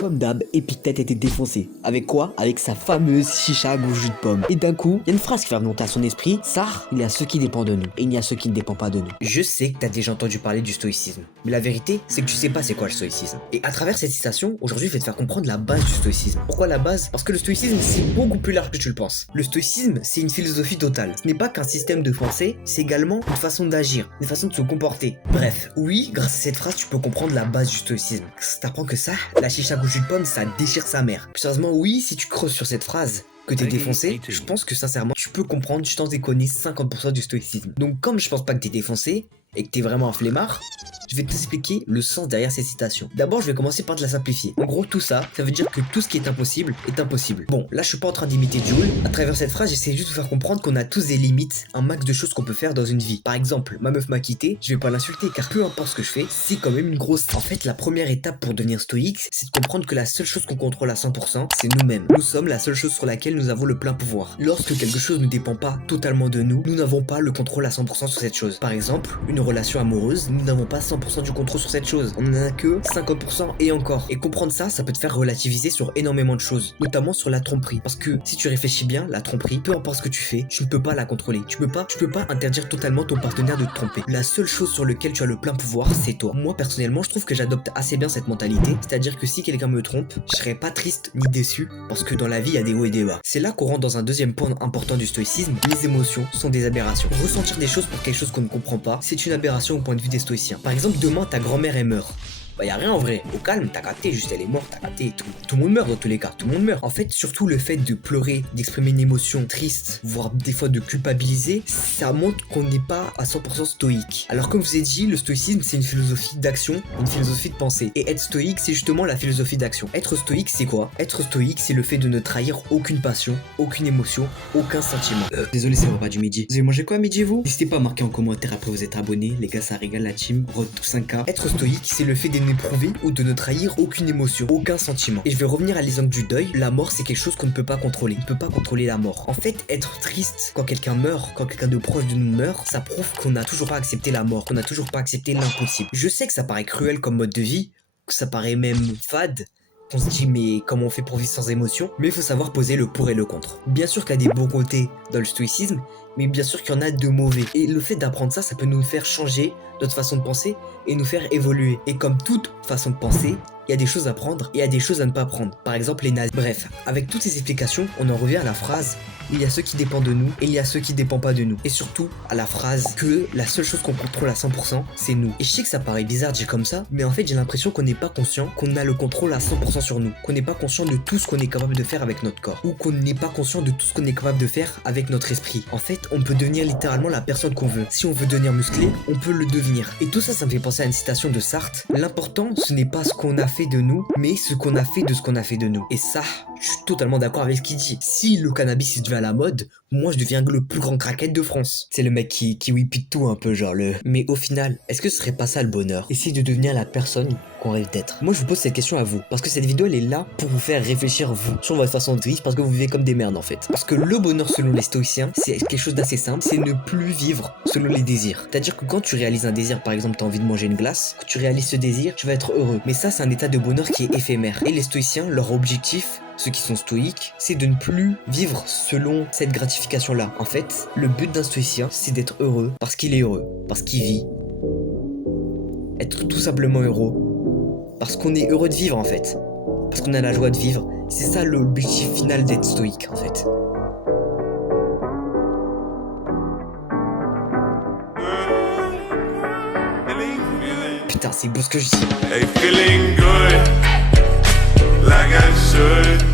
Comme d'hab, Epictète était défoncé. Avec quoi? Avec sa fameuse chicha au jus de pomme. Et d'un coup, il y a une phrase qui va remonter à son esprit. Ça, il y a ceux qui dépendent de nous. Et il y a ceux qui ne dépendent pas de nous. Je sais que t'as déjà entendu parler du stoïcisme. Mais la vérité, c'est que tu sais pas c'est quoi le stoïcisme. Et à travers cette citation, aujourd'hui, je vais te faire comprendre la base du stoïcisme. Pourquoi la base? Parce que le stoïcisme, c'est beaucoup plus large que tu le penses. Le stoïcisme, c'est une philosophie totale. Ce n'est pas qu'un système de pensée, c'est également une façon d'agir, une façon de se comporter. Bref, oui, grâce à cette phrase, tu peux comprendre la base du stoïcisme. T'apprends que ça, la chicha au jus de pomme, ça déchire sa mère. Plus sérieusement, oui, si tu creuses sur cette phrase, que t'es défoncé, je pense que sincèrement, tu peux comprendre, je t'en déconne 50% du stoïcisme. Donc comme je pense pas que t'es défoncé, et que t'es vraiment un flemmard, je vais t'expliquer le sens derrière ces citations. D'abord, je vais commencer par te la simplifier. En gros, tout ça, ça veut dire que tout ce qui est impossible est impossible. Bon, là, je suis pas en train d'imiter Joule. À travers cette phrase, j'essaie juste de faire comprendre qu'on a tous des limites, un max de choses qu'on peut faire dans une vie. Par exemple, ma meuf m'a quitté, je vais pas l'insulter, car peu importe ce que je fais, c'est quand même une grosse... En fait, la première étape pour devenir stoïque, c'est de comprendre que la seule chose qu'on contrôle à 100%, c'est nous-mêmes. Nous sommes la seule chose sur laquelle nous avons le plein pouvoir. Lorsque quelque chose ne dépend pas totalement de nous, nous n'avons pas le contrôle à 100% sur cette chose. Par exemple, une relation amoureuse, nous n'avons pas 100% du contrôle sur cette chose. On n'en a que 50% et encore. Et comprendre ça, ça peut te faire relativiser sur énormément de choses, notamment sur la tromperie. Parce que si tu réfléchis bien, la tromperie, peu importe ce que tu fais, tu ne peux pas la contrôler. Tu peux pas interdire totalement ton partenaire de te tromper. La seule chose sur laquelle tu as le plein pouvoir, c'est toi. Moi, personnellement, je trouve que j'adopte assez bien cette mentalité. C'est-à-dire que si quelqu'un me trompe, je serais pas triste ni déçu, parce que dans la vie, il y a des hauts et des bas. C'est là qu'on rentre dans un deuxième point important du stoïcisme. Les émotions sont des aberrations. Ressentir des choses pour quelque chose qu'on ne comprend pas, c'est une aberration au point de vue des stoïciens. Par exemple, demain, ta grand-mère elle meurt. Bah y'a rien en vrai, au calme, t'as capté, juste elle est morte, t'as capté, tout le monde meurt dans tous les cas, tout le monde meurt. En fait, surtout le fait de pleurer, d'exprimer une émotion triste, voire des fois de culpabiliser, ça montre qu'on n'est pas à 100% stoïque. Alors comme je vous ai dit, le stoïcisme c'est une philosophie d'action, une philosophie de pensée. Et être stoïque c'est justement la philosophie d'action. Être stoïque c'est quoi? Être stoïque c'est le fait de ne trahir aucune passion, aucune émotion, aucun sentiment. Désolé c'est le repas du midi. Vous avez mangé quoi à midi vous? N'hésitez pas à marquer en commentaire après vous être abonné, les gars ça régale la team, Road to 5K. Être stoïque c'est le fait de n'éprouver ou de ne trahir aucune émotion, aucun sentiment. Et je vais revenir à l'exemple du deuil. La mort c'est quelque chose qu'on ne peut pas contrôler. On ne peut pas contrôler la mort. En fait, être triste quand quelqu'un meurt, quand quelqu'un de proche de nous meurt, ça prouve qu'on n'a toujours pas accepté la mort, qu'on n'a toujours pas accepté l'impossible. Je sais que ça paraît cruel comme mode de vie, que ça paraît même fade. On se dit mais comment on fait pour vivre sans émotion? Mais il faut savoir poser le pour et le contre. Bien sûr qu'il y a des bons côtés dans le stoïcisme, mais bien sûr qu'il y en a de mauvais. Et le fait d'apprendre ça, ça peut nous faire changer notre façon de penser et nous faire évoluer. Et comme toute façon de penser, il y a des choses à prendre et il y a des choses à ne pas prendre. Par exemple les nazis. Bref, avec toutes ces explications, on en revient à la phrase il y a ceux qui dépendent de nous et il y a ceux qui dépendent pas de nous. Et surtout à la phrase que la seule chose qu'on contrôle à 100%, c'est nous. Et je sais que ça paraît bizarre de dire comme ça, mais en fait j'ai l'impression qu'on n'est pas conscient qu'on a le contrôle à 100% sur nous. Qu'on n'est pas conscient de tout ce qu'on est capable de faire avec notre corps. Ou qu'on n'est pas conscient de tout ce qu'on est capable de faire avec notre esprit. En fait, on peut devenir littéralement la personne qu'on veut. Si on veut devenir musclé, on peut le devenir. Et tout ça, ça me fait penser à une citation de Sartre. L'important, ce n'est pas ce qu'on a fait de nous, mais ce qu'on a fait de ce qu'on a fait de nous. Et ça, je suis totalement d'accord avec ce qu'il dit. Si le cannabis il devient à la mode, moi je deviens le plus grand crackhead de France. C'est le mec qui whippit tout un peu genre le... Mais au final, est-ce que ce serait pas ça le bonheur? Essayer de devenir la personne qu'on rêve d'être. Moi je vous pose cette question à vous, parce que cette vidéo elle est là pour vous faire réfléchir vous sur votre façon de vivre, parce que vous vivez comme des merdes en fait. Parce que le bonheur selon les stoïciens, c'est quelque chose d'assez simple, c'est ne plus vivre selon les désirs. C'est-à-dire que quand tu réalises un désir, par exemple t'as envie de manger une glace, quand tu réalises ce désir, tu vas être heureux. Mais ça c'est un état de bonheur qui est éphémère. Et les stoïciens, leur objectif, ceux qui sont stoïques, c'est de ne plus vivre selon cette gratification-là. En fait, le but d'un stoïcien, c'est d'être heureux parce qu'il est heureux, parce qu'il vit. Être tout simplement heureux, parce qu'on est heureux de vivre en fait. Parce qu'on a la joie de vivre. C'est ça l'objectif final d'être stoïque en fait. Putain, c'est beau ce que je dis. Hey, feeling good, like I should.